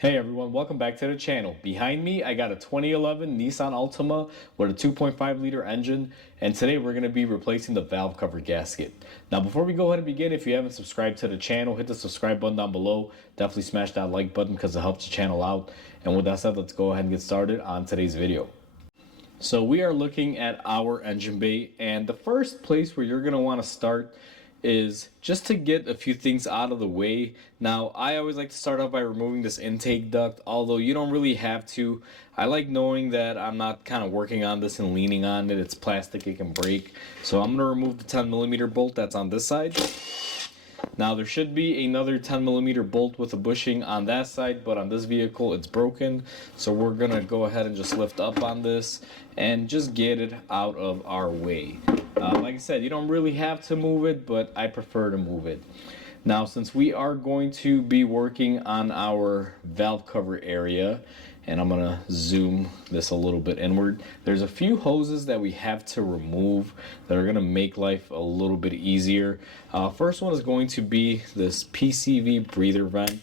Hey everyone, welcome back to the channel. Behind me, I got a 2011 Nissan Altima with a 2.5 liter engine, and today we're going to be replacing the valve cover gasket. Now before we go ahead and begin, if you haven't subscribed to the channel, hit the subscribe button down below. Definitely smash that like button because it helps the channel out. And with that said, let's go ahead and get started on today's video. So we are looking at our engine bay, and the first place where you're going to want to start is just to get a few things out of the way. Now, I always like to start off by removing this intake duct, although you don't really have to. I like knowing that I'm not kind of working on this and leaning on it. It's plastic, it can break. So I'm going to remove the 10mm bolt that's on this side. Now there should be another 10mm bolt with a bushing on that side, but on this vehicle it's broken. So we're going to go ahead and just lift up on this and just get it out of our way. Like I said, you don't really have to move it, but I prefer to move it. Now, since we are going to be working on our valve cover area, and I'm going to zoom this a little bit inward, there's a few hoses that we have to remove that are going to make life a little bit easier. First one is going to be this PCV breather vent.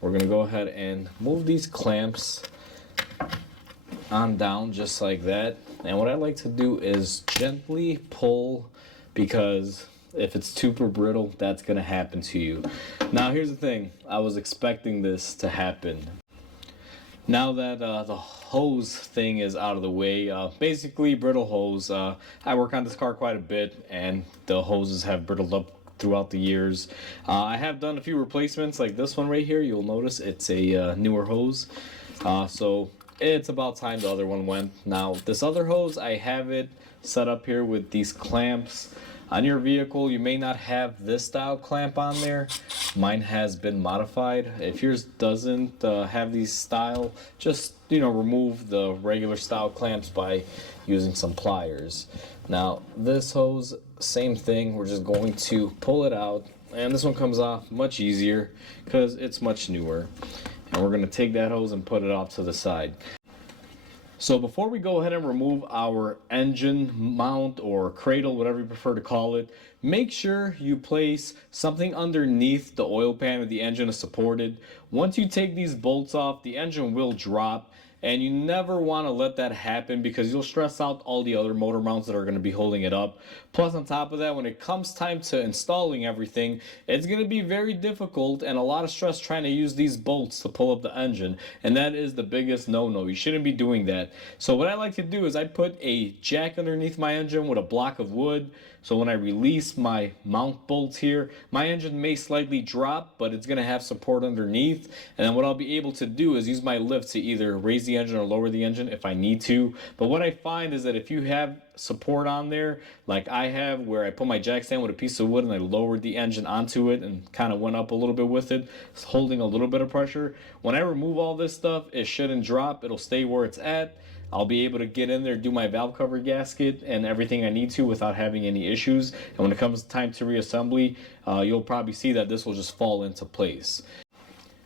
We're going to go ahead and move these clamps on down just like that. And what I like to do is gently pull, because if it's super brittle, that's going to happen to you. Now here's the thing, I was expecting this to happen. Now that the hose thing is out of the way, basically brittle hose, I work on this car quite a bit and the hoses have brittled up throughout the years. I have done a few replacements like this one right here. You'll notice it's a newer hose. So it's about time the other one went. Now this other hose, I have it set up here with these clamps. On your vehicle, you may not have this style clamp on there. Mine has been modified. If yours doesn't have these style, just remove the regular style clamps by using some pliers. Now this hose, same thing. We're just going to pull it out, and this one comes off much easier because it's much newer. And we're going to take that hose and put it off to the side. So before we go ahead and remove our engine mount or cradle, whatever you prefer to call it, make sure you place something underneath the oil pan that the engine is supported. Once you take these bolts off, the engine will drop, and you never want to let that happen because you'll stress out all the other motor mounts that are going to be holding it up. Plus, on top of that, when it comes time to installing everything, it's going to be very difficult and a lot of stress trying to use these bolts to pull up the engine, and that is the biggest no-no. You shouldn't be doing that. So what I like to do is I put a jack underneath my engine with a block of wood, so when I release my mount bolts here, my engine may slightly drop, but it's going to have support underneath. And then what I'll be able to do is use my lift to either raise the engine or lower the engine if I need to. But what I find is that if you have support on there like I have, where I put my jack stand with a piece of wood and I lowered the engine onto it and kind of went up a little bit with it, holding a little bit of pressure, when I remove all this stuff, it shouldn't drop. It'll stay where it's at. I'll be able to get in there, do my valve cover gasket and everything I need to without having any issues. And when it comes time to reassembly, you'll probably see that this will just fall into place.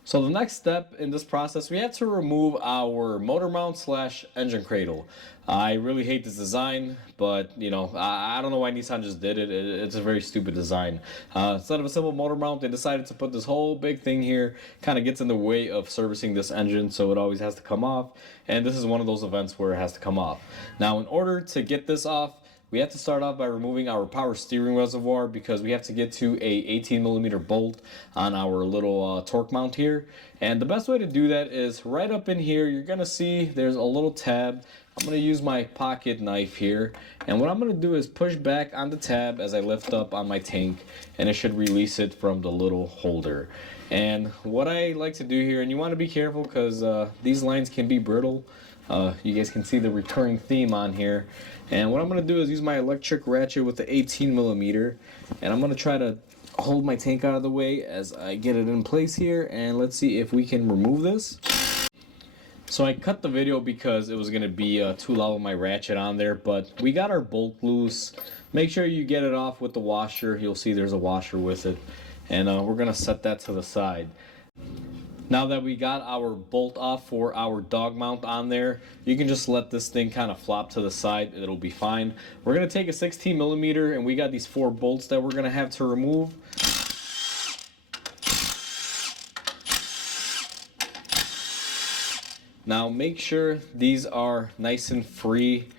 So the next step in this process, we have to remove our motor mount / engine cradle. I really hate this design, but I don't know why Nissan just did it. It's a very stupid design. Instead of a simple motor mount, they decided to put this whole big thing here. Kind of gets in the way of servicing this engine, so it always has to come off. And this is one of those events where it has to come off. Now, in order to get this off, we have to start off by removing our power steering reservoir, because we have to get to a 18mm bolt on our little torque mount here. And the best way to do that is right up in here. You're going to see there's a little tab. I'm going to use my pocket knife here, and what I'm going to do is push back on the tab as I lift up on my tank, and it should release it from the little holder. And what I like to do here, and you want to be careful because these lines can be brittle. You guys can see the recurring theme on here. And what I'm going to do is use my electric ratchet with the 18mm, and I'm going to try to hold my tank out of the way as I get it in place here, and let's see if we can remove this. So I cut the video because it was going to be too loud with my ratchet on there, but we got our bolt loose. Make sure you get it off with the washer. You'll see there's a washer with it, and we're going to set that to the side. Now that we got our bolt off for our dog mount on there, you can just let this thing kind of flop to the side. It'll be fine. We're going to take a 16mm, and we got these 4 bolts that we're going to have to remove. Now make sure these are nice and free.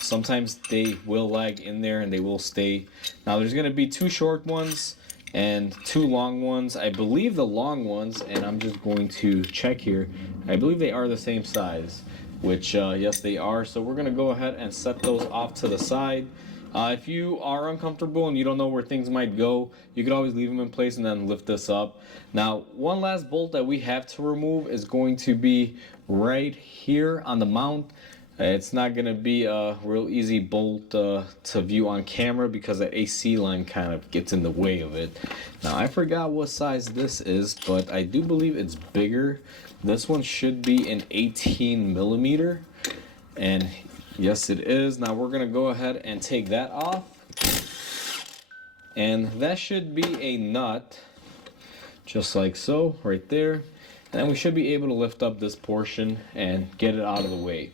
Sometimes they will lag in there and they will stay. Now there's going to be 2 short ones and 2 long ones. I believe the long ones, and I'm just going to check here, I believe they are the same size, which yes they are. So we're going to go ahead and set those off to the side. If you are uncomfortable and you don't know where things might go, you could always leave them in place and then lift this up. Now, one last bolt that we have to remove is going to be right here on the mount. It's not going to be a real easy bolt to view on camera because that AC line kind of gets in the way of it. Now, I forgot what size this is, but I do believe it's bigger. This one should be an 18 millimeter, and yes it is. Now we're going to go ahead and take that off, and that should be a nut, just like so, right there. And then we should be able to lift up this portion and get it out of the way.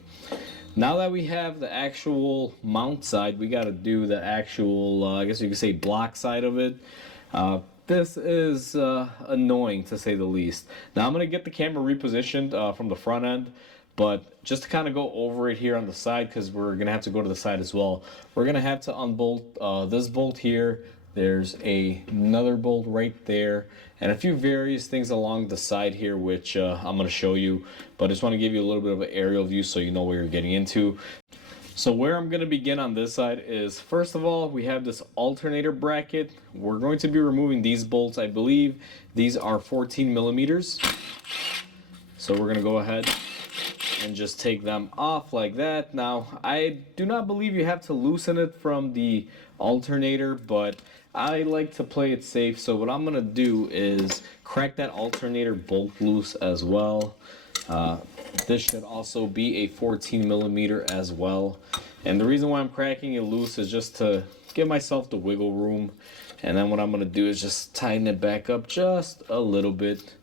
Now that we have the actual mount side, we got to do the actual, I guess you could say, block side of it. This is annoying to say the least. Now I'm going to get the camera repositioned from the front end, but just to kind of go over it here on the side, because we're going to have to go to the side as well, we're going to have to unbolt this bolt here. There's another bolt right there, and a few various things along the side here, which I'm going to show you, but I just want to give you a little bit of an aerial view so you know what you're getting into. So where I'm going to begin on this side is, first of all, we have this alternator bracket. We're going to be removing these bolts. I believe these are 14 millimeters. So we're going to go ahead and just take them off like that. Now, I do not believe you have to loosen it from the alternator, but I like to play it safe. So what I'm going to do is crack that alternator bolt loose as well. This should also be a 14 millimeter as well. And the reason why I'm cracking it loose is just to give myself the wiggle room. And then what I'm going to do is just tighten it back up just a little bit.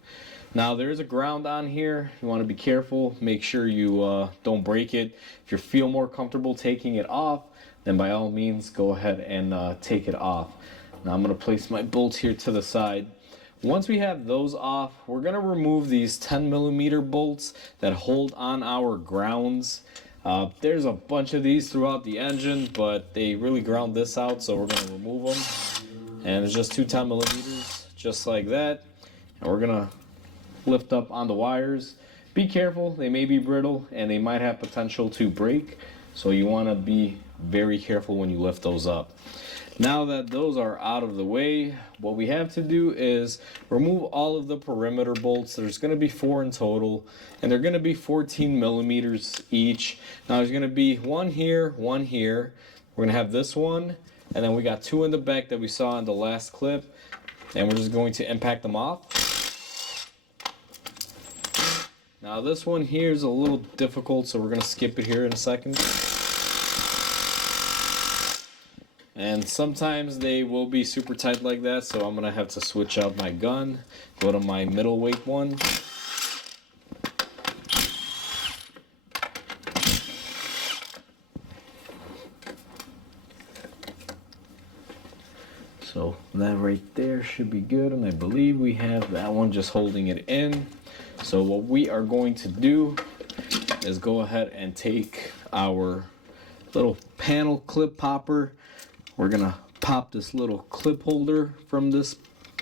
Now there is a ground on here. You want to be careful. Make sure you don't break it. If you feel more comfortable taking it off, then by all means go ahead and take it off. Now I'm going to place my bolts here to the side. Once we have those off, we're going to remove these 10 millimeter bolts that hold on our grounds. There's a bunch of these throughout the engine, but they really ground this out, so we're going to remove them. And it's just 2 10 millimeters, just like that. And we're going to lift up on the wires. Be careful, they may be brittle and they might have potential to break, so you want to be very careful when you lift those up. Now that those are out of the way, what we have to do is remove all of the perimeter bolts. There's going to be 4 in total, and they're going to be 14 millimeters each. Now there's going to be one here, one here. We're going to have this one, and then we got 2 in the back that we saw in the last clip, and we're just going to impact them off. Now this one here is a little difficult, so we're going to skip it here in a second. And sometimes they will be super tight like that, so I'm going to have to switch out my gun, go to my middleweight one. So that right there should be good, and I believe we have that one just holding it in. So what we are going to do is go ahead and take our little panel clip popper. We're gonna pop this little clip holder from this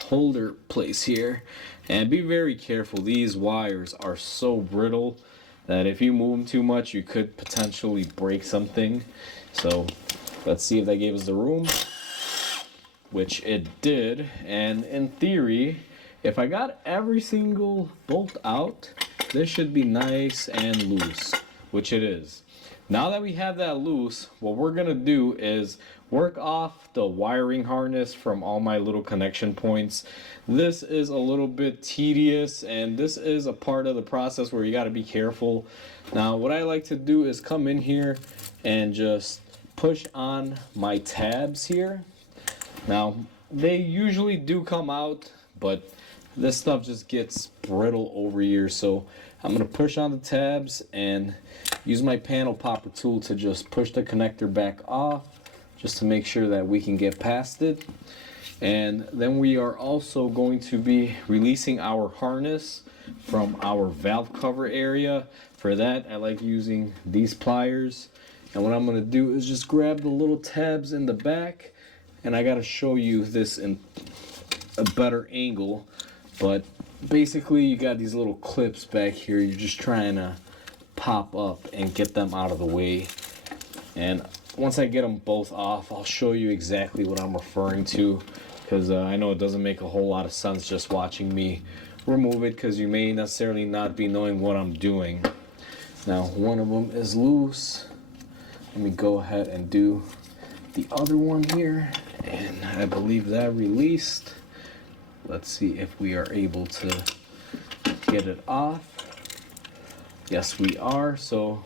holder place here, and be very careful. These wires are so brittle that if you move them too much, you could potentially break something. So let's see if that gave us the room, which it did. And in theory, if I got every single bolt out, this should be nice and loose, which it is. Now that we have that loose, what we're gonna do is work off the wiring harness from all my little connection points. This is a little bit tedious, and this is a part of the process where you gotta be careful. Now what I like to do is come in here and just push on my tabs here. Now they usually do come out, but this stuff just gets brittle over here, so I'm going to push on the tabs and use my panel popper tool to just push the connector back off, just to make sure that we can get past it. And then we are also going to be releasing our harness. from our valve cover area. For that, I like using these pliers. And what I'm going to do is just grab the little tabs in the back. And I got to show you this in a better angle. But basically, you got these little clips back here. You're just trying to pop up and get them out of the way. And once I get them both off, I'll show you exactly what I'm referring to, because I know it doesn't make a whole lot of sense just watching me remove it, because you may necessarily not be knowing what I'm doing. Now, one of them is loose. Let me go ahead and do the other one here, and I believe that released. Let's see if we are able to get it off. Yes, we are, so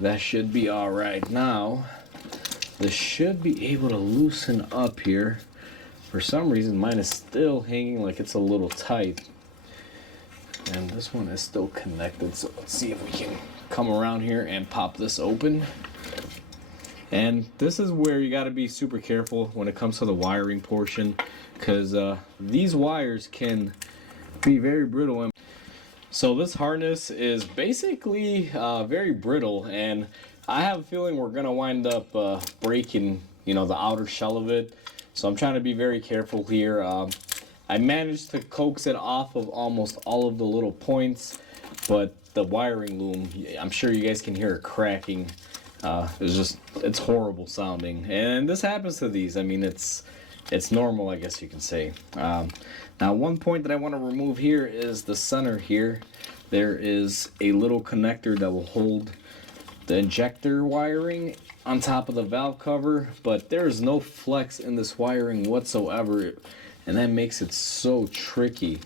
that should be all right. Now, this should be able to loosen up here. For some reason, mine is still hanging like it's a little tight. And this one is still connected, so let's see if we can come around here and pop this open. And this is where you got to be super careful when it comes to the wiring portion, because these wires can be very brittle. So this harness is basically very brittle, and I have a feeling we're gonna wind up breaking, the outer shell of it. So I'm trying to be very careful here. I managed to coax it off of almost all of the little points, but the wiring loom, I'm sure you guys can hear it cracking. It's horrible sounding, and this happens to these. I mean, it's normal, I guess you can say. Now, one point that I want to remove here is the center here. There is a little connector that will hold the injector wiring on top of the valve cover, but there is no flex in this wiring whatsoever, and that makes it so tricky.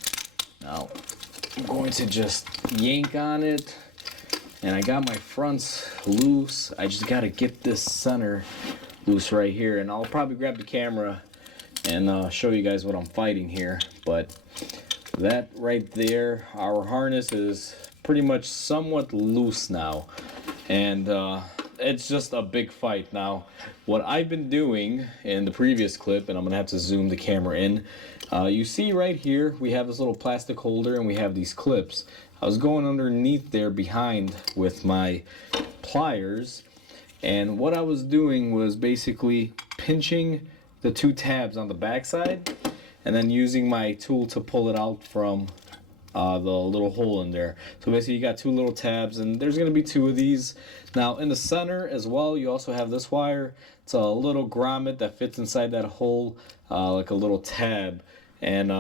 Now, I'm going to just yank on it, and I got my fronts loose. I just got to get this center loose right here, and I'll probably grab the camera and show you guys what I'm fighting here. But that right there, our harness is pretty much somewhat loose now, and it's just a big fight. Now, what I've been doing in the previous clip, and I'm gonna have to zoom the camera in, you see right here we have this little plastic holder and we have these clips. I was going underneath there behind with my pliers, and what I was doing was basically pinching the two tabs on the backside and then using my tool to pull it out from the little hole in there. So basically you got two little tabs, and there's going to be two of these. Now in the center as well, you also have this wire. It's a little grommet that fits inside that hole like a little tab, and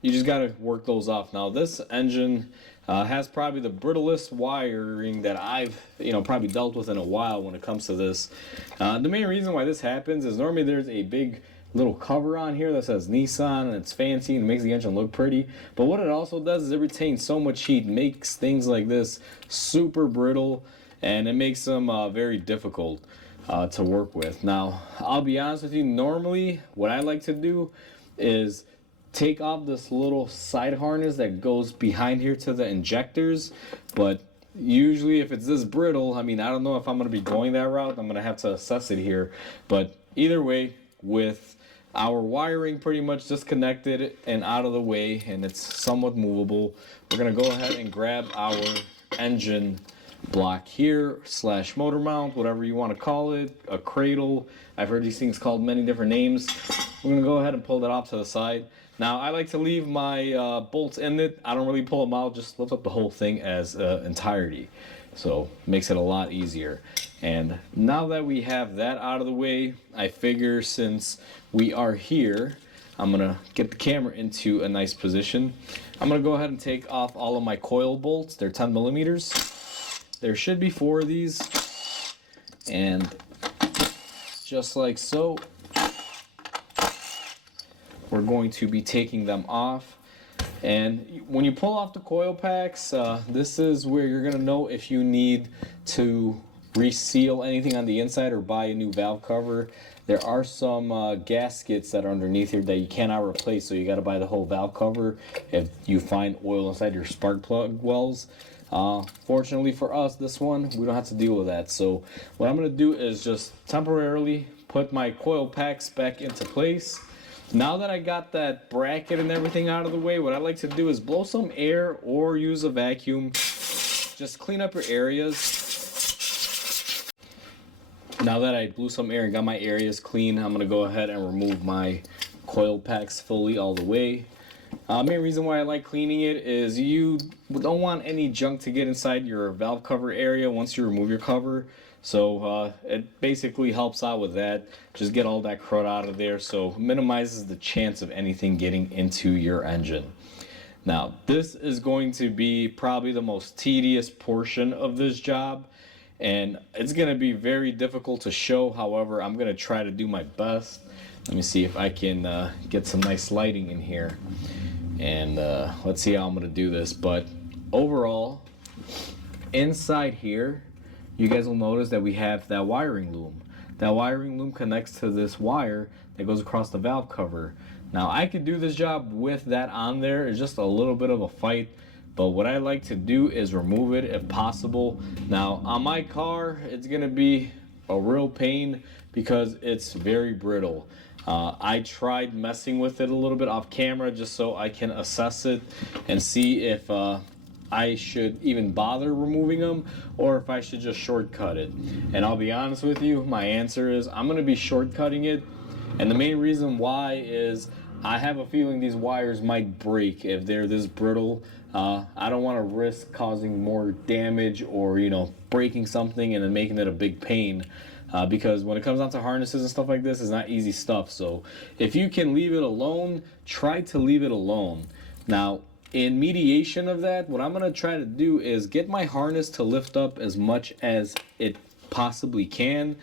you just got to work those off. Now this engine has probably the brittlest wiring that I've probably dealt with in a while when it comes to this. The main reason why this happens is normally there's a big little cover on here that says Nissan, and it's fancy and makes the engine look pretty, but what it also does is it retains so much heat, makes things like this super brittle, and it makes them very difficult to work with. Now, I'll be honest with you, normally what I like to do is take off this little side harness that goes behind here to the injectors, but usually if it's this brittle, I mean, I don't know if I'm going to be going that route. I'm going to have to assess it here, but either way, with our wiring pretty much disconnected and out of the way, and it's somewhat movable, we're going to go ahead and grab our engine block here / motor mount, whatever you want to call it, a cradle. I've heard these things called many different names. We're going to go ahead and pull that off to the side. Now, I like to leave my bolts in it. I don't really pull them out, just lift up the whole thing as entirety. So it makes it a lot easier. And now that we have that out of the way, I figure since we are here, I'm gonna get the camera into a nice position. I'm gonna go ahead and take off all of my coil bolts. They're 10 millimeters. There should be 4 of these. And just like so, we're going to be taking them off. And when you pull off the coil packs, this is where you're gonna know if you need to reseal anything on the inside or buy a new valve cover. There are some gaskets that are underneath here that you cannot replace, so you got to buy the whole valve cover if you find oil inside your spark plug wells. Fortunately for us, this one, we don't have to deal with that. So what I'm going to do is just temporarily put my coil packs back into place. Now that I got that bracket and everything out of the way, what I like to do is blow some air or use a vacuum. Just clean up your areas. Now that I blew some air and got my areas clean, I'm gonna go ahead and remove my coil packs fully all the way. Main reason why I like cleaning it is you don't want any junk to get inside your valve cover area once you remove your cover. So it basically helps out with that. Just get all that crud out of there, so minimizes the chance of anything getting into your engine. Now, this is going to be probably the most tedious portion of this job, and it's going to be very difficult to show. However, I'm going to try to do my best. Let me see if I can get some nice lighting in here, and let's see how I'm going to do this. But overall, inside here, you guys will notice that we have that wiring loom. That wiring loom connects to this wire that goes across the valve cover. Now, I could do this job with that on there. It's just a little bit of a fight, but what I like to do is remove it if possible. Now, on my car, it's gonna be a real pain because it's very brittle. I tried messing with it a little bit off camera just so I can assess it and see if I should even bother removing them or if I should just shortcut it. And I'll be honest with you, my answer is I'm gonna be shortcutting it. And the main reason why is I have a feeling these wires might break if they're this brittle. I don't want to risk causing more damage or, breaking something and then making it a big pain. Because when it comes down to harnesses and stuff like this, it's not easy stuff. So if you can leave it alone, try to leave it alone. Now, in mediation of that, what I'm going to try to do is get my harness to lift up as much as it possibly can.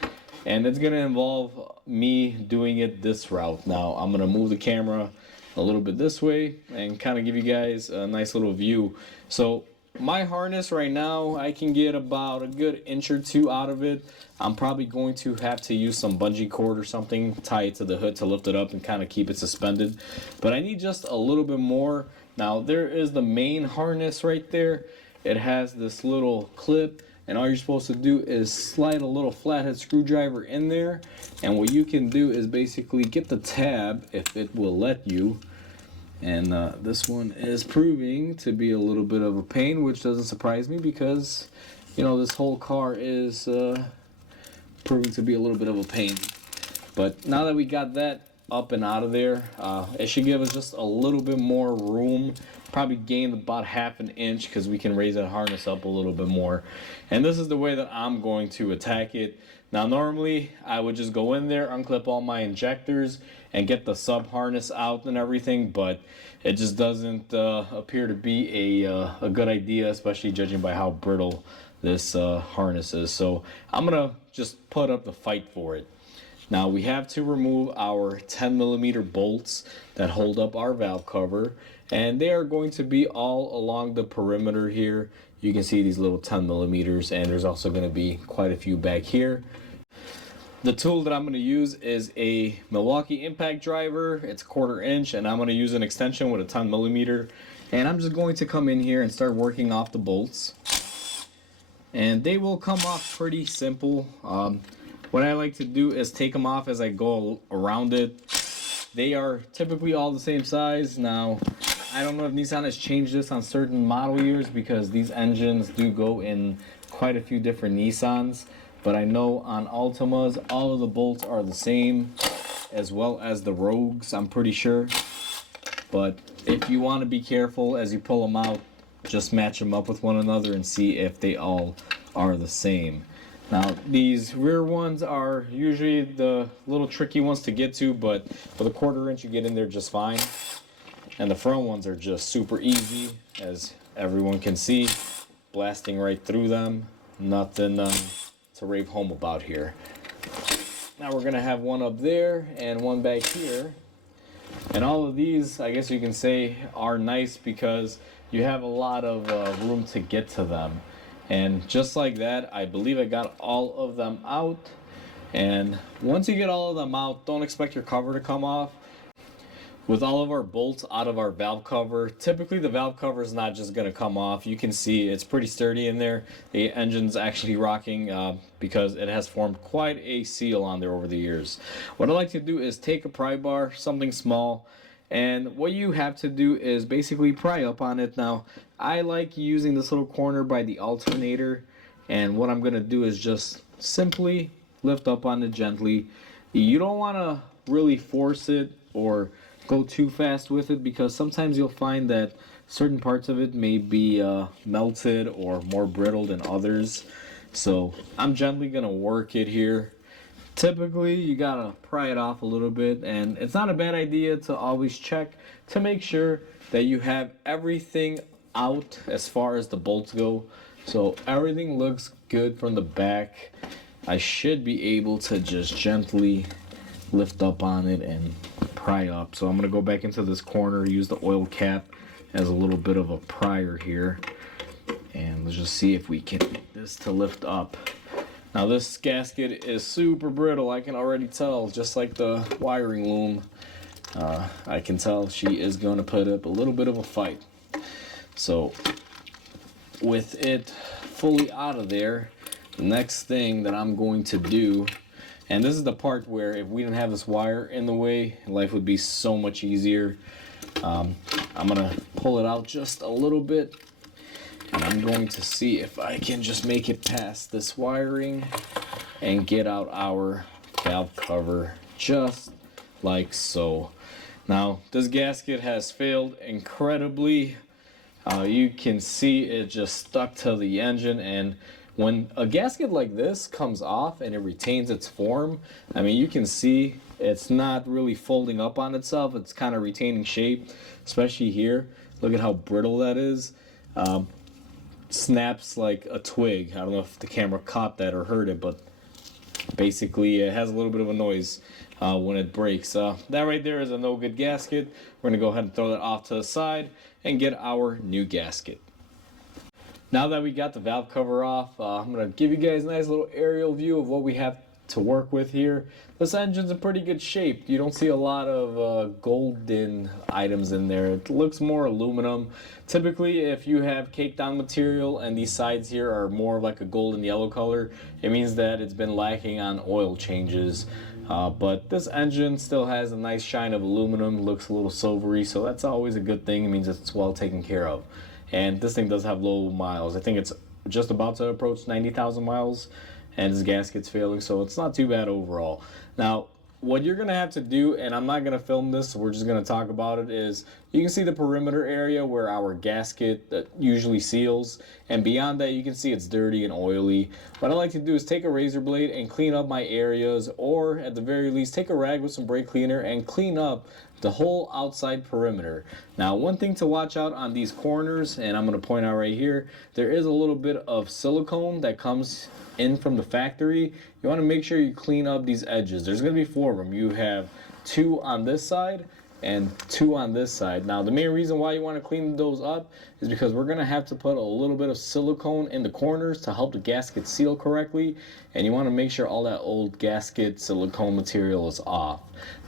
And it's going to involve me doing it this route. Now, I'm going to move the camera a little bit this way and kind of give you guys a nice little view. So my harness right now, I can get about a good inch or two out of it. I'm probably going to have to use some bungee cord or something, tie it to the hood to lift it up and kind of keep it suspended. But I need just a little bit more. Now, there is the main harness right there. It has this little clip. And all you're supposed to do is slide a little flathead screwdriver in there. And what you can do is basically get the tab, if it will let you. And this one is proving to be a little bit of a pain, which doesn't surprise me because, this whole car is proving to be a little bit of a pain. But now that we got that up and out of there, it should give us just a little bit more room. Probably gain about ½ an inch because we can raise that harness up a little bit more. And this is the way that I'm going to attack it. Now, normally I would just go in there, unclip all my injectors and get the sub harness out and everything, but it just doesn't appear to be a good idea, especially judging by how brittle this harness is. So I'm gonna just put up the fight for it. Now, we have to remove our 10mm bolts that hold up our valve cover, and they are going to be all along the perimeter here. You can see these little 10mm, and there's also going to be quite a few back here. The tool that I'm going to use is a Milwaukee impact driver. It's 1/4 inch, and I'm going to use an extension with a 10mm. And I'm just going to come in here and start working off the bolts. And they will come off pretty simple. What I like to do is take them off as I go around it. They are typically all the same size. Now, I don't know if Nissan has changed this on certain model years because these engines do go in quite a few different Nissans. But I know on Altimas, all of the bolts are the same, as well as the Rogues, I'm pretty sure. But if you want to be careful as you pull them out, just match them up with one another and see if they all are the same. Now, these rear ones are usually the little tricky ones to get to, but with a 1/4 inch you get in there just fine. And the front ones are just super easy, as everyone can see, blasting right through them. Nothing to rave home about here. Now we're gonna have one up there and one back here. And all of these, I guess you can say, are nice because you have a lot of room to get to them. And just like that, I believe I got all of them out. And once you get all of them out, don't expect your cover to come off. with all of our bolts out of our valve cover, typically the valve cover is not just going to come off. You can see it's pretty sturdy in there. The engine's actually rocking because it has formed quite a seal on there over the years. What I like to do is take a pry bar, something small, and what you have to do is basically pry up on it. Now, I like using this little corner by the alternator, and what I'm going to do is just simply lift up on it gently. You don't want to really force it or go too fast with it, because sometimes you'll find that certain parts of it may be melted or more brittle than others. So I'm gently gonna work it here. Typically you gotta pry it off a little bit, and it's not a bad idea to always check to make sure that you have everything out as far as the bolts go. So everything looks good from the back. I should be able to just gently lift up on it and pry up. So I'm going to go back into this corner, use the oil cap as a little bit of a prier here, and let's just see if we can get this to lift up. Now this gasket is super brittle, I can already tell, just like the wiring loom. I can tell she is going to put up a little bit of a fight. So with it fully out of there, the next thing that I'm going to do, and this is the part where if we didn't have this wire in the way, life would be so much easier. I'm gonna pull it out just a little bit, and I'm going to see if I can just make it past this wiring and get out our valve cover just like so. Now this gasket has failed incredibly. You can see it just stuck to the engine, and when a gasket like this comes off and it retains its form, I mean, you can see it's not really folding up on itself. It's kind of retaining shape, especially here. Look at how brittle that is. Snaps like a twig. I don't know if the camera caught that or heard it, but basically it has a little bit of a noise when it breaks. That right there is a no good gasket. We're going to go ahead and throw that off to the side and get our new gasket. Now that we got the valve cover off, I'm going to give you guys a nice little aerial view of what we have to work with here. This engine's in pretty good shape. You don't see a lot of golden items in there. It looks more aluminum. Typically, if you have caked on material and these sides here are more of like a golden yellow color, it means that it's been lacking on oil changes. But this engine still has a nice shine of aluminum, looks a little silvery, so that's always a good thing. It means it's well taken care of. And this thing does have low miles. I think it's just about to approach 90,000 miles, and this gasket's failing, so it's not too bad overall. Now, what you're gonna have to do, and I'm not gonna film this, so we're just gonna talk about it, is you can see the perimeter area where our gasket usually seals, and beyond that you can see it's dirty and oily. What I like to do is take a razor blade and clean up my areas, or at the very least take a rag with some brake cleaner and clean up the whole outside perimeter. Now, one thing to watch out on these corners, and I'm going to point out right here, there is a little bit of silicone that comes in from the factory. You want to make sure you clean up these edges. There's going to be 4 of them. You have 2 on this side and 2 on this side. Now, the main reason why you want to clean those up is because we're going to have to put a little bit of silicone in the corners to help the gasket seal correctly, and you want to make sure all that old gasket silicone material is off.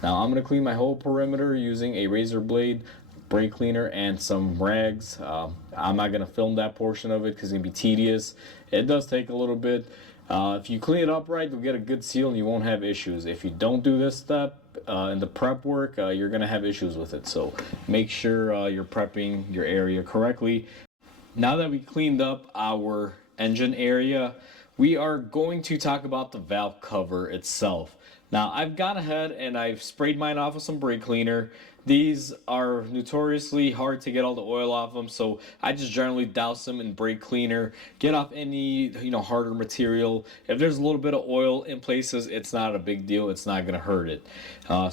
Now, I'm going to clean my whole perimeter using a razor blade, brake cleaner, and some rags. I'm not going to film that portion of it because it's going to be tedious. It does take a little bit. If you clean it up right, you'll get a good seal and you won't have issues. If you don't do this step in the prep work, you're going to have issues with it. So make sure you're prepping your area correctly. Now that we cleaned up our engine area, we are going to talk about the valve cover itself. Now, I've gone ahead and I've sprayed mine off with some brake cleaner. These are notoriously hard to get all the oil off them, so I just generally douse them in brake cleaner, get off any harder material. If there's a little bit of oil in places, it's not a big deal. It's not going to hurt it.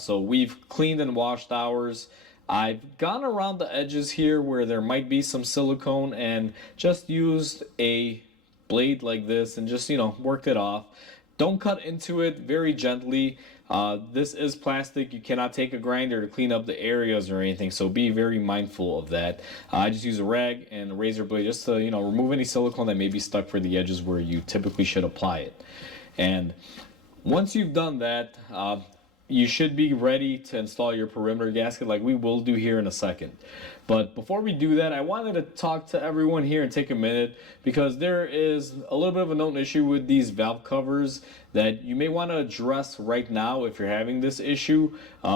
So we've cleaned and washed ours. I've gone around the edges here where there might be some silicone and just used a blade like this and just worked it off. Don't cut into it, very gently. This is plastic. You cannot take a grinder to clean up the areas or anything, so be very mindful of that. I just use a rag and a razor blade just to remove any silicone that may be stuck for the edges where you typically should apply it. And once you've done that, you should be ready to install your perimeter gasket like we will do here in a second. But before we do that, I wanted to talk to everyone here and take a minute because there is a little bit of a known issue with these valve covers that you may want to address right now if you're having this issue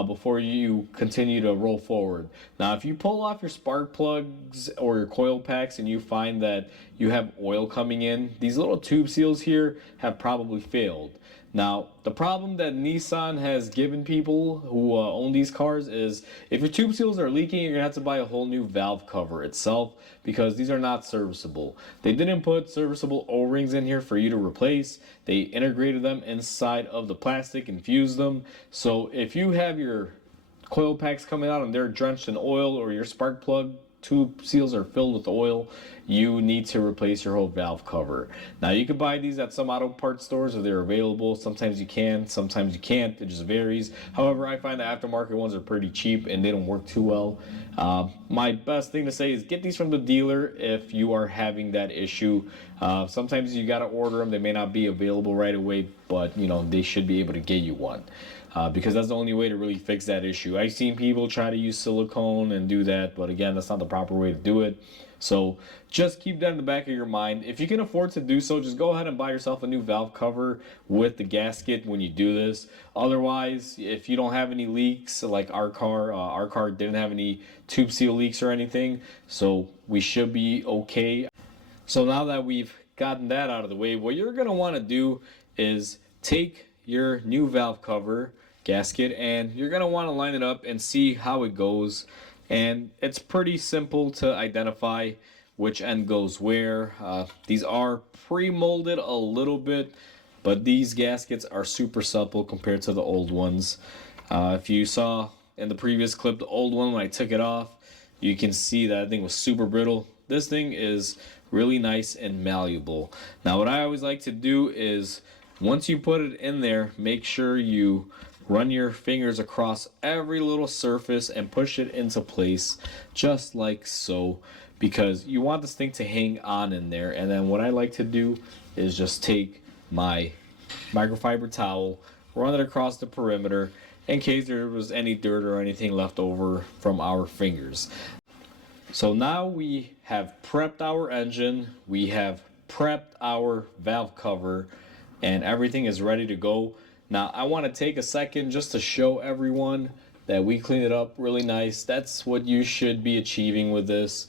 before you continue to roll forward. Now, if you pull off your spark plugs or your coil packs and you find that you have oil coming in, these little tube seals here have probably failed. Now, the problem that Nissan has given people who own these cars is if your tube seals are leaking, you're going to have to buy a whole new valve cover itself because these are not serviceable. They didn't put serviceable O-rings in here for you to replace. They integrated them inside of the plastic and fused them. So if you have your coil packs coming out and they're drenched in oil, or your spark plug tube seals are filled with oil, you need to replace your whole valve cover. Now, you can buy these at some auto parts stores if they're available. Sometimes you can, sometimes you can't. It just varies. However, I find the aftermarket ones are pretty cheap and they don't work too well. My best thing to say is get these from the dealer if you are having that issue. Sometimes you got to order them. They may not be available right away, but you know, they should be able to get you one. Because that's the only way to really fix that issue. I've seen people try to use silicone and do that, but again, that's not the proper way to do it. So just keep that in the back of your mind. If you can afford to do so, just go ahead and buy yourself a new valve cover with the gasket when you do this. Otherwise, if you don't have any leaks, like our car didn't have any tube seal leaks or anything, so we should be okay. So now that we've gotten that out of the way, what you're going to want to do is take your new valve cover gasket and you're going to want to line it up and see how it goes. And it's pretty simple to identify which end goes where. These are pre-molded a little bit, but these gaskets are super supple compared to the old ones. If you saw in the previous clip, the old one, when I took it off, you can see that thing was super brittle. This thing is really nice and malleable. Now, what I always like to do is once you put it in there, make sure you run your fingers across every little surface and push it into place just like so, because you want this thing to hang on in there. And then what I like to do is just take my microfiber towel, run it across the perimeter in case there was any dirt or anything left over from our fingers. So now we have prepped our engine, we have prepped our valve cover, and everything is ready to go. Now, I want to take a second just to show everyone that we cleaned it up really nice. That's what you should be achieving with this.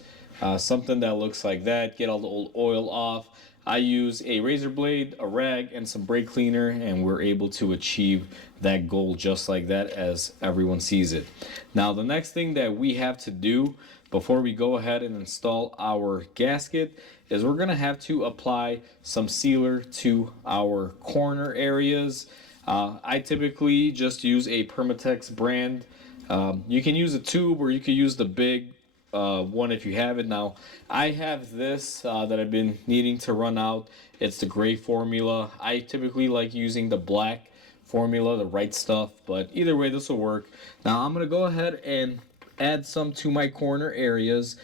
Something that looks like that, get all the old oil off. I use a razor blade, a rag, and some brake cleaner, and we're able to achieve that goal just like that as everyone sees it. Now, the next thing that we have to do before we go ahead and install our gasket is we're going to have to apply some sealer to our corner areas. I typically just use a Permatex brand. You can use a tube or you can use the big one if you have it. Now, I have this that I've been needing to run out. It's the gray formula. I typically like using the black formula, the right stuff, but either way, this will work. Now, I'm going to go ahead and add some to my corner areas.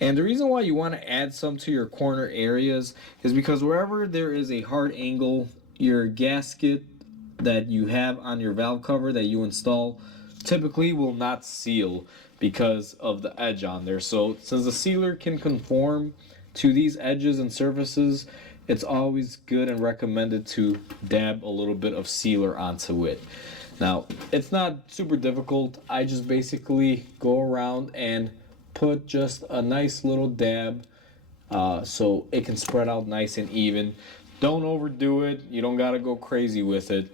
And the reason why you want to add some to your corner areas is because wherever there is a hard angle, your gasket that you have on your valve cover that you install typically will not seal because of the edge on there. So since the sealer can conform to these edges and surfaces, it's always good and recommended to dab a little bit of sealer onto it. Now, it's not super difficult. I just basically go around and put just a nice little dab so it can spread out nice and even. Don't overdo it. You don't got to go crazy with it.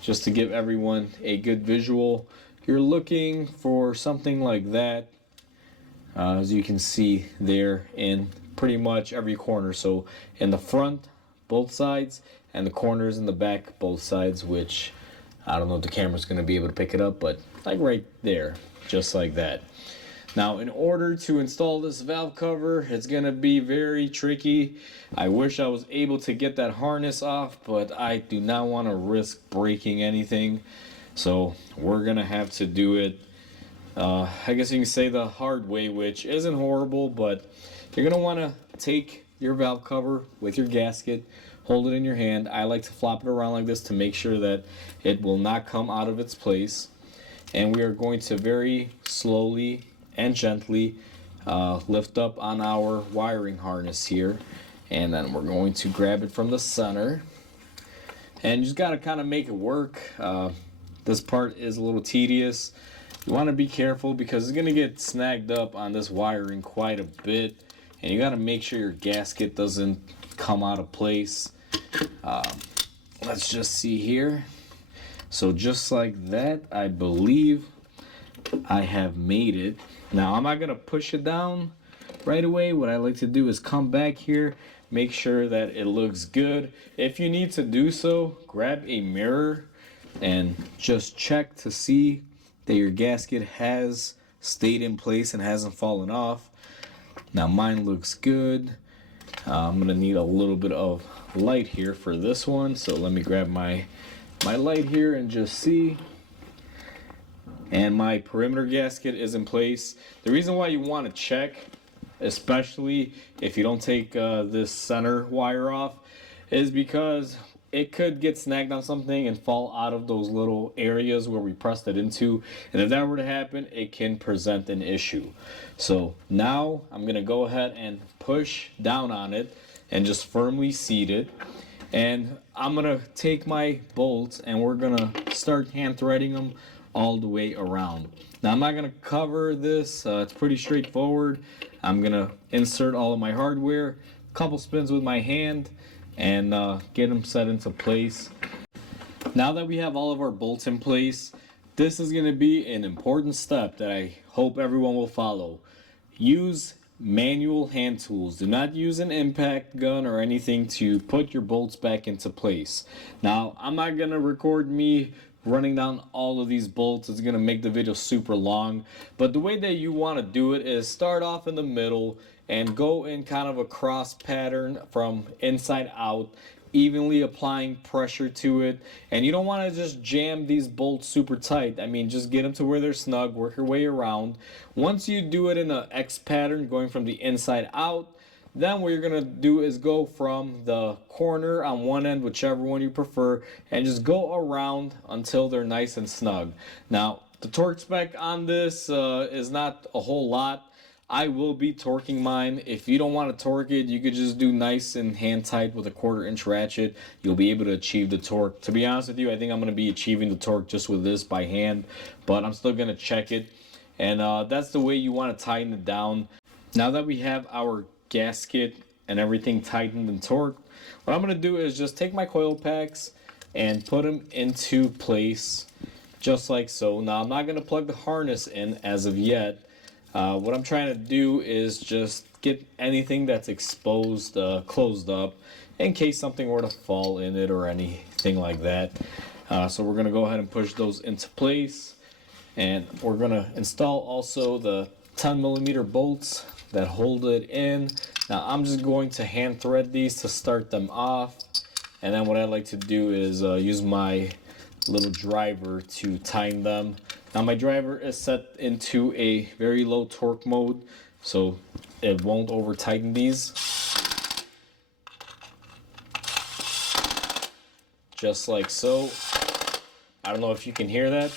Just to give everyone a good visual, you're looking for something like that, as you can see there, in pretty much every corner. So in the front, both sides, and the corners in the back, both sides, which I don't know if the camera's going to be able to pick it up, but like right there, just like that. Now, in order to install this valve cover, it's going to be very tricky. I wish I was able to get that harness off, but I do not want to risk breaking anything. So we're going to have to do it, I guess you can say the hard way, which isn't horrible, but you're going to want to take your valve cover with your gasket. Hold it in your hand. I like to flop it around like this to make sure that it will not come out of its place. And we are going to very slowly and gently lift up on our wiring harness here. And then we're going to grab it from the center. And you just got to kind of make it work. This part is a little tedious. You want to be careful because it's going to get snagged up on this wiring quite a bit. And you got to make sure your gasket doesn't come out of place. Let's just see here. So just like that, I believe I have made it. Now I'm not going to push it down right away. What I like to do is come back here, make sure that it looks good. If you need to do so, grab a mirror and just check to see that your gasket has stayed in place and hasn't fallen off. Now mine looks good. I'm gonna need a little bit of light here for this one, so let me grab my light here and just see. And my perimeter gasket is in place. The reason why you want to check, especially if you don't take this center wire off, is because it could get snagged on something and fall out of those little areas where we pressed it into. And if that were to happen, it can present an issue. So now I'm going to go ahead and push down on it and just firmly seat it. And I'm going to take my bolts and we're going to start hand threading them all the way around. Now I'm not going to cover this. It's pretty straightforward. I'm going to insert all of my hardware, a couple spins with my hand, and get them set into place. Now that we have all of our bolts in place, this is going to be an important step that I hope everyone will follow. Use manual hand tools. Do not use an impact gun or anything to put your bolts back into place. Now I'm not going to record me running down all of these bolts. It's going to make the video super long, but the way that you want to do it is start off in the middle and go in kind of a cross pattern from inside out, evenly applying pressure to it. And you don't want to just jam these bolts super tight. I mean, just get them to where they're snug, work your way around. Once you do it in an X pattern, going from the inside out, then what you're going to do is go from the corner on one end, whichever one you prefer, and just go around until they're nice and snug. Now, the torque spec on this is not a whole lot. I will be torquing mine. If you don't want to torque it, you could just do nice and hand tight with a 1/4 inch ratchet. You'll be able to achieve the torque. To be honest with you, I think I'm going to be achieving the torque just with this by hand, but I'm still going to check it. And that's the way you want to tighten it down. Now that we have our gasket and everything tightened and torqued, what I'm going to do is just take my coil packs and put them into place just like so. Now I'm not going to plug the harness in as of yet. What I'm trying to do is just get anything that's exposed closed up in case something were to fall in it or anything like that. So we're going to go ahead and push those into place, and we're going to install also the 10mm bolts that hold it in. Now I'm just going to hand thread these to start them off, and then what I like to do is use my little driver to tighten them. Now my driver is set into a very low torque mode, so it won't over tighten these. Just like so. I don't know if you can hear that,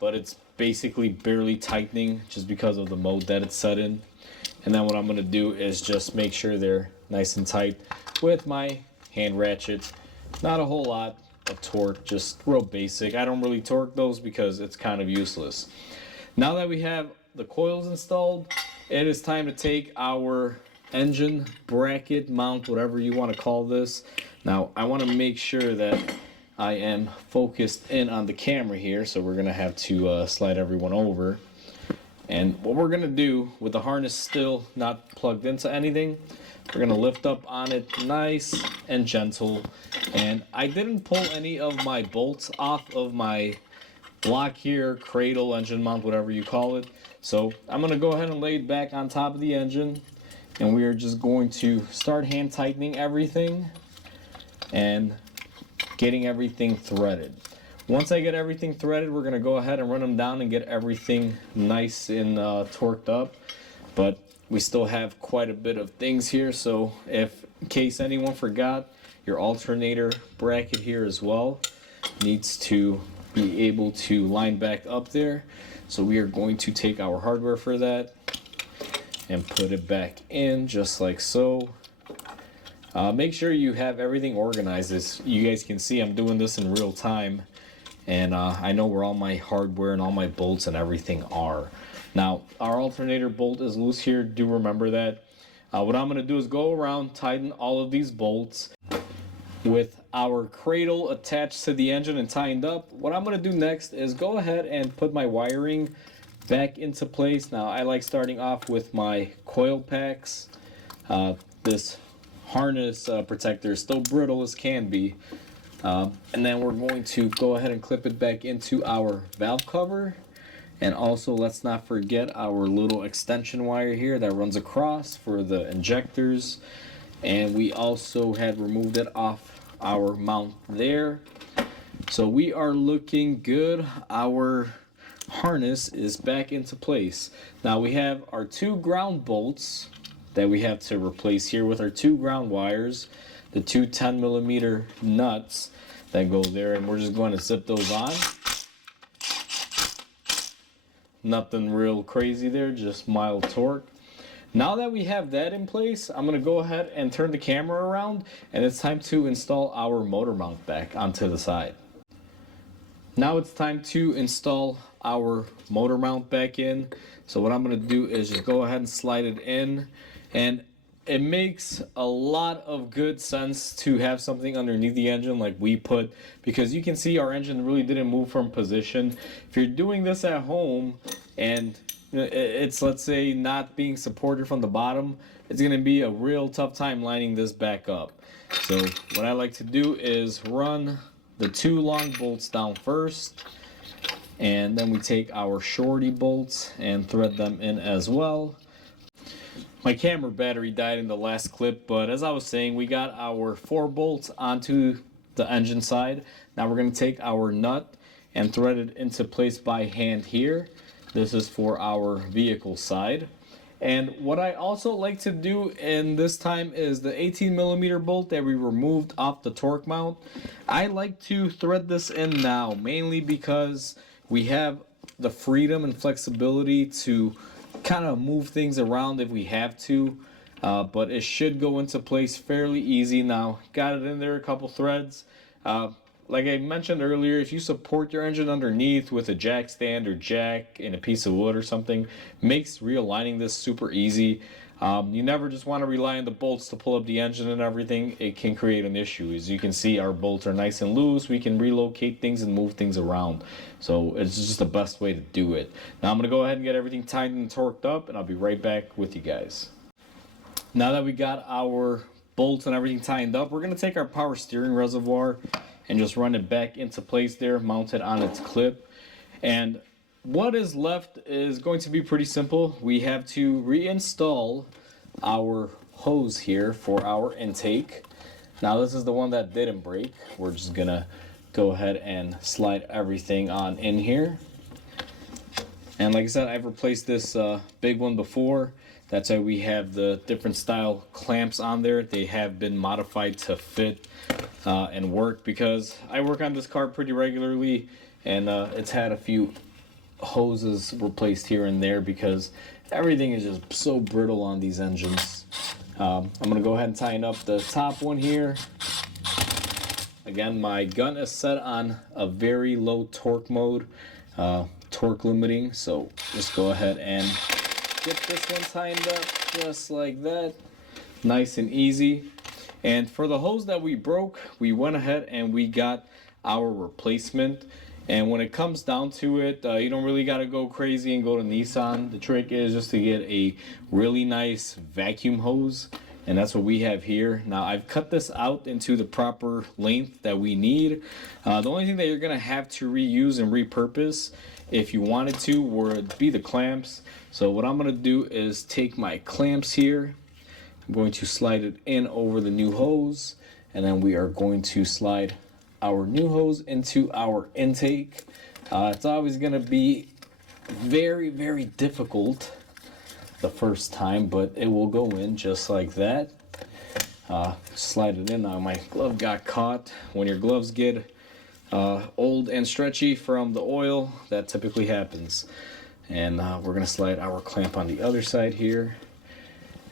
but it's basically barely tightening just because of the mode that it's set in. And then what I'm going to do is just make sure they're nice and tight with my hand ratchet. Not a whole lot of torque, just real basic. I don't really torque those because it's kind of useless. Now that we have the coils installed, it is time to take our engine bracket mount, whatever you want to call this. Now I want to make sure that I am focused in on the camera here, so we're going to have to slide everyone over. And what we're going to do with the harness still not plugged into anything, we're going to lift up on it nice and gentle. And I didn't pull any of my bolts off of my block here, cradle, engine mount, whatever you call it. So I'm going to go ahead and lay it back on top of the engine, and we are just going to start hand tightening everything and getting everything threaded. Once I get everything threaded, we're going to go ahead and run them down and get everything nice and torqued up. But we still have quite a bit of things here, so if in case anyone forgot, your alternator bracket here as well needs to be able to line back up there. So we are going to take our hardware for that and put it back in just like so. Make sure you have everything organized. As you guys can see, I'm doing this in real time, and I know where all my hardware and all my bolts and everything are. Now, our alternator bolt is loose here. Do remember that. What I'm going to do is go around, tighten all of these bolts with our cradle attached to the engine and tightened up. What I'm going to do next is go ahead and put my wiring back into place. Now, I like starting off with my coil packs. This harness protector is still brittle as can be. And then we're going to go ahead and clip it back into our valve cover. And also, let's not forget our little extension wire here that runs across for the injectors. And we also had removed it off our mount there. So we are looking good. Our harness is back into place. Now we have our 2 ground bolts that we have to replace here with our 2 ground wires, the 2 10mm nuts that go there, and we're just going to zip those on. Nothing real crazy there, just mild torque. Now that we have that in place, I'm going to go ahead and turn the camera around, and it's time to install our motor mount back onto the side. Now it's time to install our motor mount back in. So what I'm going to do is just go ahead and slide it in, and it makes a lot of good sense to have something underneath the engine like we put, because you can see our engine really didn't move from position. If you're doing this at home and it's, let's say, not being supported from the bottom, it's going to be a real tough time lining this back up. So what I like to do is run the 2 long bolts down first, and then we take our shorty bolts and thread them in as well. My camera battery died in the last clip, but as I was saying, we got our 4 bolts onto the engine side. Now we're going to take our nut and thread it into place by hand here. This is for our vehicle side. And what I also like to do in this time is the 18mm bolt that we removed off the torque mount. I like to thread this in now, mainly because we have the freedom and flexibility to kind of move things around if we have to, but it should go into place fairly easy. Now, got it in there, a couple threads. Like I mentioned earlier, if you support your engine underneath with a jack stand or jack in a piece of wood or something, makes realigning this super easy. You never just want to rely on the bolts to pull up the engine and everything. It can create an issue. As you can see, our bolts are nice and loose. We can relocate things and move things around. So it's just the best way to do it. Now I'm going to go ahead and get everything tightened and torqued up, and I'll be right back with you guys. Now that we got our bolts and everything tightened up, we're going to take our power steering reservoir and just run it back into place there, mounted on its clip. And what is left is going to be pretty simple. We have to reinstall our hose here for our intake. Now this is the one that didn't break. We're just gonna go ahead and slide everything on in here. And like I said, I've replaced this big one before. That's why we have the different style clamps on there. They have been modified to fit and work, because I work on this car pretty regularly, and it's had a few hoses replaced here and there because everything is just so brittle on these engines. I'm gonna go ahead and tighten up the top one here. Again, my gun is set on a very low torque mode, torque limiting, so just go ahead and get this one tightened up just like that, nice and easy. And for the hose that we broke, we went ahead and we got our replacement. And when it comes down to it, you don't really got to go crazy and go to Nissan. The trick is just to get a really nice vacuum hose, and that's what we have here. Now I've cut this out into the proper length that we need. The only thing that you're going to have to reuse and repurpose if you wanted to would be the clamps. So what I'm going to do is take my clamps here. I'm going to slide it in over the new hose, and then we are going to slide our new hose into our intake. It's always going to be very, very difficult the first time, but it will go in just like that. Slide it in. Now my glove got caught. When your gloves get old and stretchy from the oil, that typically happens. And we're going to slide our clamp on the other side here.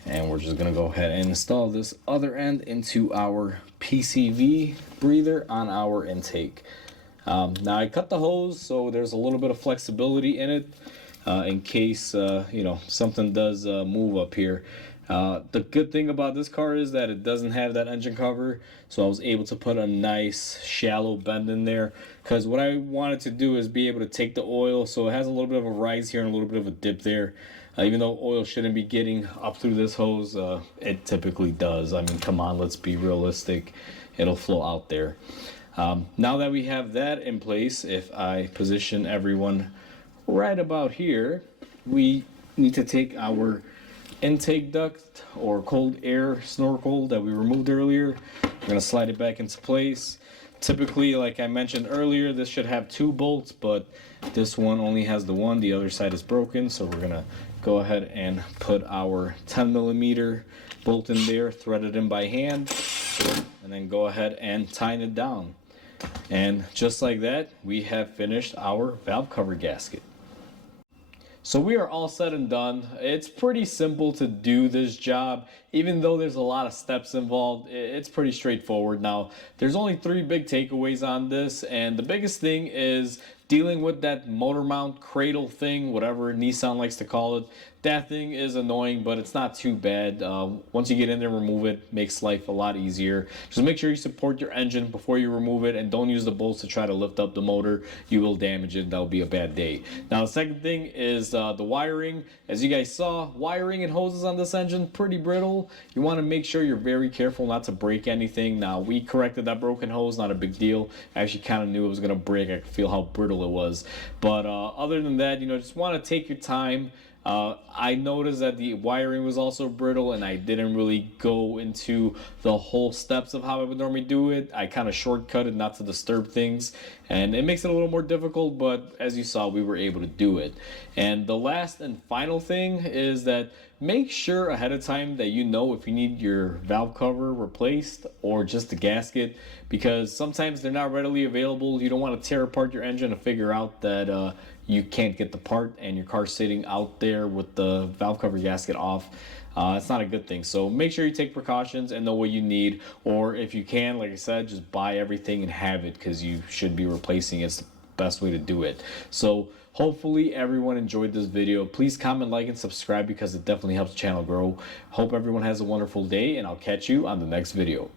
And we're just going to go ahead and install this other end into our PCV breather on our intake. Now I cut the hose so there's a little bit of flexibility in it in case something does move up here. The good thing about this car is that it doesn't have that engine cover, so I was able to put a nice shallow bend in there, because what I wanted to do is be able to take the oil, so it has a little bit of a rise here and a little bit of a dip there. Even though oil shouldn't be getting up through this hose, it typically does. I mean, come on, let's be realistic. It'll flow out there. Now that we have that in place, if I position everyone right about here, we need to take our intake duct or cold air snorkel that we removed earlier. We're going to slide it back into place. Typically, like I mentioned earlier, this should have 2 bolts, but this one only has the one. The other side is broken, so we're going to go ahead and put our 10mm bolt in there, thread it in by hand, and then go ahead and tighten it down. And just like that, we have finished our valve cover gasket. So we are all said and done. It's pretty simple to do this job. Even though there's a lot of steps involved, it's pretty straightforward. Now, there's only 3 big takeaways on this, and the biggest thing is dealing with that motor mount cradle thing, whatever Nissan likes to call it. That thing is annoying, but it's not too bad. Once you get in there and remove it, makes life a lot easier. Just make sure you support your engine before you remove it, and don't use the bolts to try to lift up the motor. You will damage it. That'll be a bad day. Now, the second thing is the wiring. As you guys saw, wiring and hoses on this engine, pretty brittle. You want to make sure you're very careful not to break anything. Now, we corrected that broken hose, not a big deal. I actually kind of knew it was going to break. I could feel how brittle it was. But other than that, just want to take your time. I noticed that the wiring was also brittle, and I didn't really go into the whole steps of how I would normally do it. I kind of shortcutted not to disturb things, and it makes it a little more difficult, but as you saw, we were able to do it. And the last and final thing is that make sure ahead of time that you know if you need your valve cover replaced or just the gasket, because sometimes they're not readily available. You don't want to tear apart your engine and figure out that you can't get the part and your car's sitting out there with the valve cover gasket off. It's not a good thing. So make sure you take precautions and know what you need, or if you can, like I said, just buy everything and have it, because you should be replacing it. It's the best way to do it. So hopefully everyone enjoyed this video. Please comment, like, and subscribe, because it definitely helps the channel grow. Hope everyone has a wonderful day, and I'll catch you on the next video.